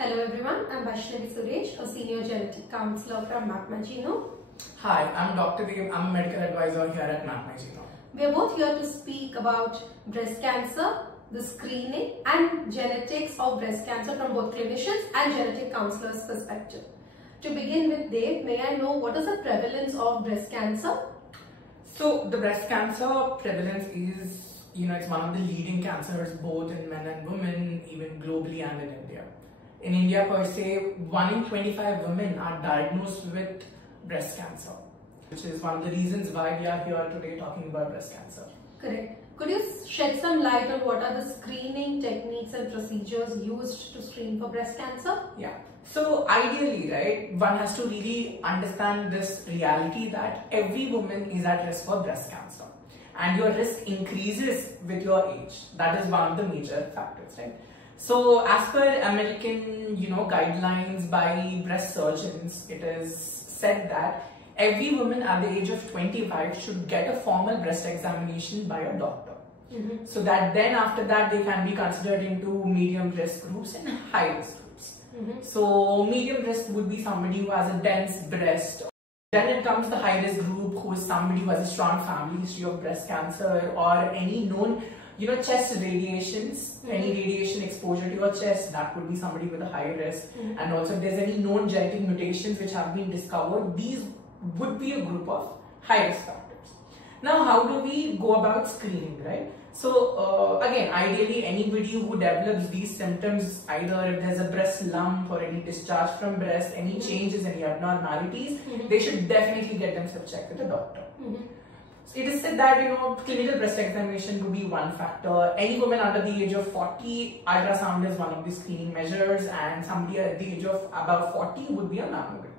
Hello everyone, I'm Vaishnavi Suresh, a senior genetic counselor from Mapmygenome. Hi, I'm Dr. Dev. I'm a medical advisor here at Mapmygenome. We are both here to speak about breast cancer, the screening and genetics of breast cancer from both clinicians and genetic counselors' perspective. To begin with, Dave, may I know what is the prevalence of breast cancer? So the breast cancer prevalence is, it's one of the leading cancers both in men and women, even globally and in India. In India per se, 1 in 25 women are diagnosed with breast cancer, which is one of the reasons why we are here today talking about breast cancer. Correct. Could you shed some light on what are the screening techniques and procedures used to screen for breast cancer? Yeah. So ideally, right, one has to really understand this reality that every woman is at risk for breast cancer. And your risk increases with your age. That is one of the major factors, right? So as per American, guidelines by breast surgeons, it is said that every woman at the age of 25 should get a formal breast examination by a doctor. So that then after that they can be considered into medium risk groups and high risk groups. So medium risk would be somebody who has a dense breast. Then it comes the high risk group, who is somebody who has a strong family history of breast cancer or any known chest radiations, any radiation exposure to your chest, that would be somebody with a high risk. And also if there's any known genetic mutations which have been discovered, these would be a group of high risk factors. Now, how do we go about screening, right? So again, ideally anybody who develops these symptoms, either if there's a breast lump or any discharge from breast, any changes, any abnormalities, they should definitely get themselves checked with a doctor. It is said that, clinical breast examination would be one factor. Any woman under the age of 40, ultrasound is one of the screening measures, and somebody at the age of above 40 would be a mammogram.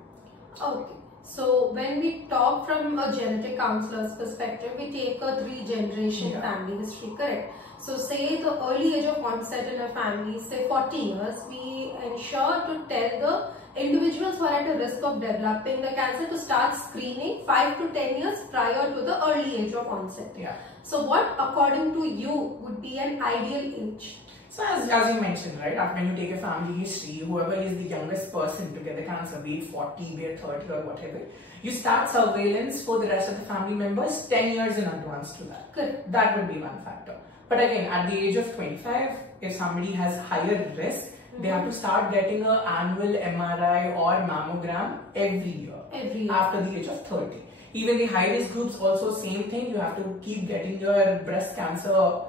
Okay. So when we talk from a genetic counselor's perspective, we take a 3-generation family history, correct? So say the early age of onset in a family, say 40 years, we ensure to tell the individuals who are at a risk of developing the cancer to start screening 5 to 10 years prior to the early age of onset. So what, according to you, would be an ideal age? So as you mentioned, right, when you take a family history, whoever is the youngest person to get the cancer, be it 40, be it 30 or whatever, you start surveillance for the rest of the family members 10 years in advance to that. Correct. That would be one factor. But again, at the age of 25, if somebody has higher risk, they have to start getting an annual MRI or mammogram every year. After the age of 30. Even the high risk groups also same thing. You have to keep getting your breast cancer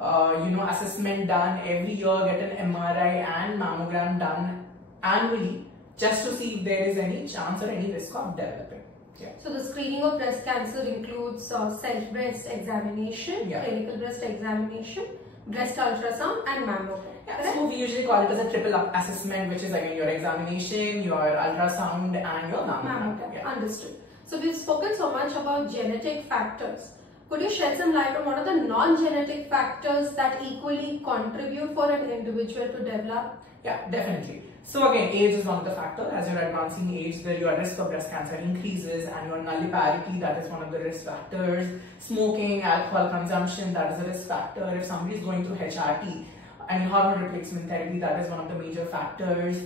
assessment done every year, get an MRI and mammogram done annually, just to see if there is any chance or any risk of developing. So the screening of breast cancer includes self-breast examination, clinical breast examination, breast ultrasound and mammogram. So we usually call it as a triple assessment, which is again your examination, your ultrasound and your mammogram. Understood. So we've spoken so much about genetic factors. Could you shed some light on what are the non-genetic factors that equally contribute for an individual to develop? Yeah, definitely. So again, age is one of the factors. As you're advancing age, your risk of breast cancer increases, and your nulliparity, that is one of the risk factors. Smoking, alcohol consumption, that is a risk factor. If somebody is going through HRT and hormone replacement therapy, that is one of the major factors.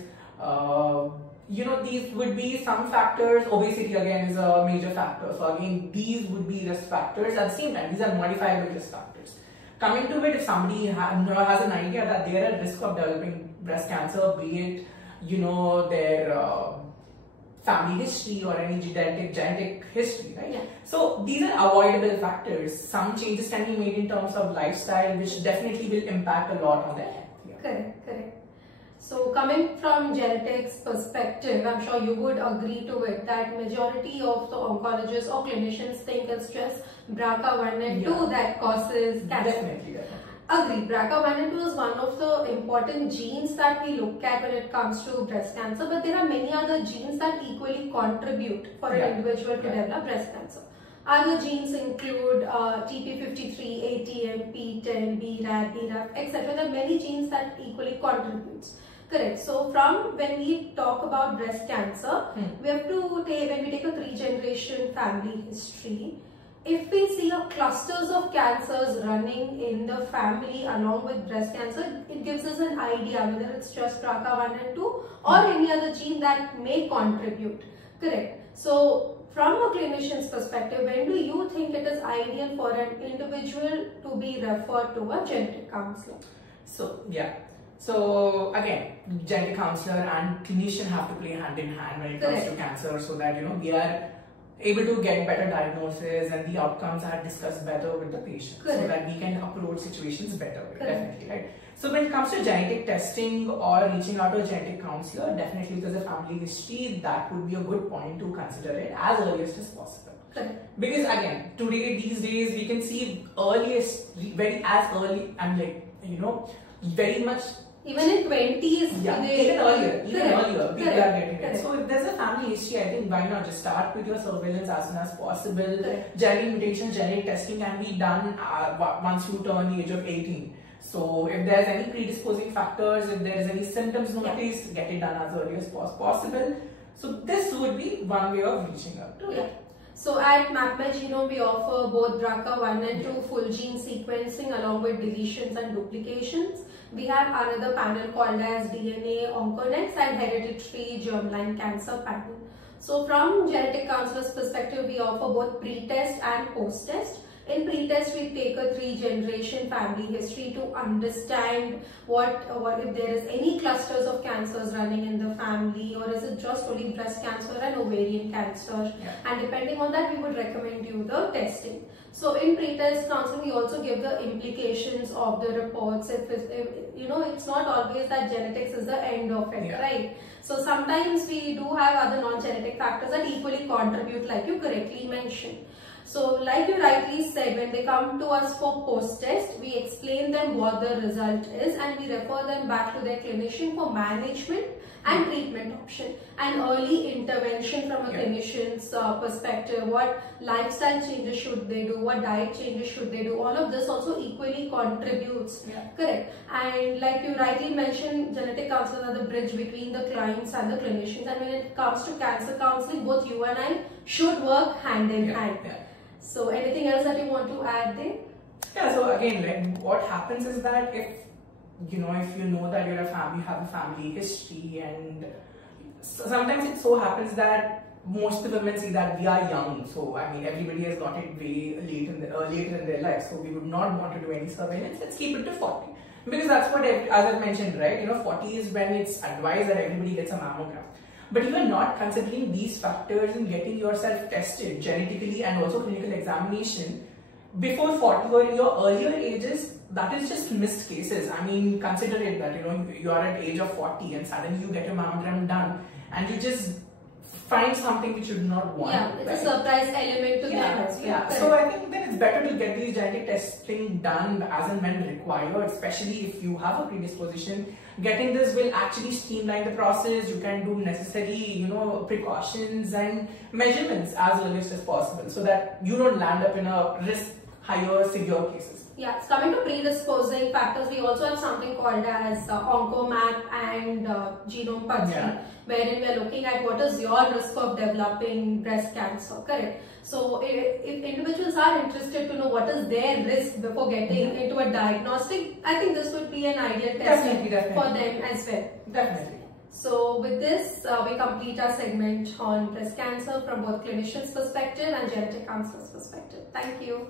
These would be some factors. Obesity again is a major factor. So again, these would be risk factors. At the same time, these are modifiable risk factors. Coming to it, if somebody has an idea that they are at risk of developing breast cancer, be it, their family history or any genetic history, right? So these are avoidable factors. Some changes can be made in terms of lifestyle, which definitely will impact a lot on their health. Correct. So coming from genetics perspective, I'm sure you would agree to it that majority of the oncologists or clinicians think it's just BRCA1 and 2 that causes cancer. Definitely. Agree. BRCA1 and 2 is one of the important genes that we look at when it comes to breast cancer, but there are many other genes that equally contribute for an individual to develop breast cancer. Other genes include TP53, ATM, PTEN, BRAF, BRAF, etc. There are many genes that equally contribute. Correct. So from when we talk about breast cancer, we have to take, when we take a 3-generation family history, if we see a clusters of cancers running in the family along with breast cancer, it gives us an idea whether it's just BRCA1 and 2 or any other gene that may contribute. Correct. So from a clinician's perspective, when do you think it is ideal for an individual to be referred to a genetic counselor? So yeah. So again, genetic counselor and clinician have to play hand in hand when it comes to cancer, so that we are able to get better diagnosis and the outcomes are discussed better with the patient, so that we can approach situations better. Definitely, right? So when it comes to genetic testing or reaching out to a genetic counselor, definitely if there's a family history, that would be a good point to consider it as earliest as possible. Because again, these days we can see very much. Even in 20s, even earlier, people are getting it. So if there's a family history, I think why not just start with your surveillance as soon as possible. Genetic mutations, genetic testing can be done once you turn the age of 18. So if there's any predisposing factors, if there's any symptoms noticed, get it done as early as possible. So this would be one way of reaching out to it. So at Mapmygenome, we offer both BRCA1 and 2 full gene sequencing along with deletions and duplications. We have another panel called as DNA Onconex and hereditary germline cancer panel. So from genetic counselor's perspective, we offer both pre-test and post-test. In pre-test, we take a 3-generation family history to understand what if there is any clusters of cancers running in the family, or is it just only breast cancer and ovarian cancer. And depending on that, we would recommend you the testing. So in pre-test counseling, we also give the implications of the reports. If it's not always that genetics is the end of it, right? So sometimes we do have other non-genetic factors that equally contribute, like you correctly mentioned. So like you rightly said, when they come to us for post-test, we explain them what the result is and we refer them back to their clinician for management and treatment option and early intervention from a clinician's perspective. What lifestyle changes should they do? What diet changes should they do? All of this also equally contributes. Correct. And like you rightly mentioned, genetic counselors are the bridge between the clients and the clinicians. And when it comes to cancer counseling, both you and I should work hand in hand. So anything else that you want to add there? So again, what happens is that if you know that you have a family history, and sometimes it so happens that most of the women see that we are young. So I mean, everybody has got it way later in their life. So we would not want to do any surveillance. Let's keep it to 40, because that's what, as I mentioned, right? 40 is when it's advised that everybody gets a mammogram. But you are not considering these factors in getting yourself tested genetically and also clinical examination before 40 or your earlier ages. That is just missed cases. I mean, consider it that you are at age of 40 and suddenly you get a mammogram done and you just find something which you do not want. It's a surprise element to them as well. So I think then it's better to get these genetic testing done as and when required, especially if you have a predisposition. Getting this will actually streamline the process. You can do necessary, precautions and measurements as early as possible, so that you don't land up in a higher severe cases. So coming to predisposing factors, we also have something called as OncoMap and Genome Patri, wherein we are looking at what is your risk of developing breast cancer, correct? So if individuals are interested to know what is their risk before getting into a diagnostic, I think this would be an ideal test for them as well. Definitely. So with this, we complete our segment on breast cancer from both clinicians' perspective and genetic counselor's perspective. Thank you.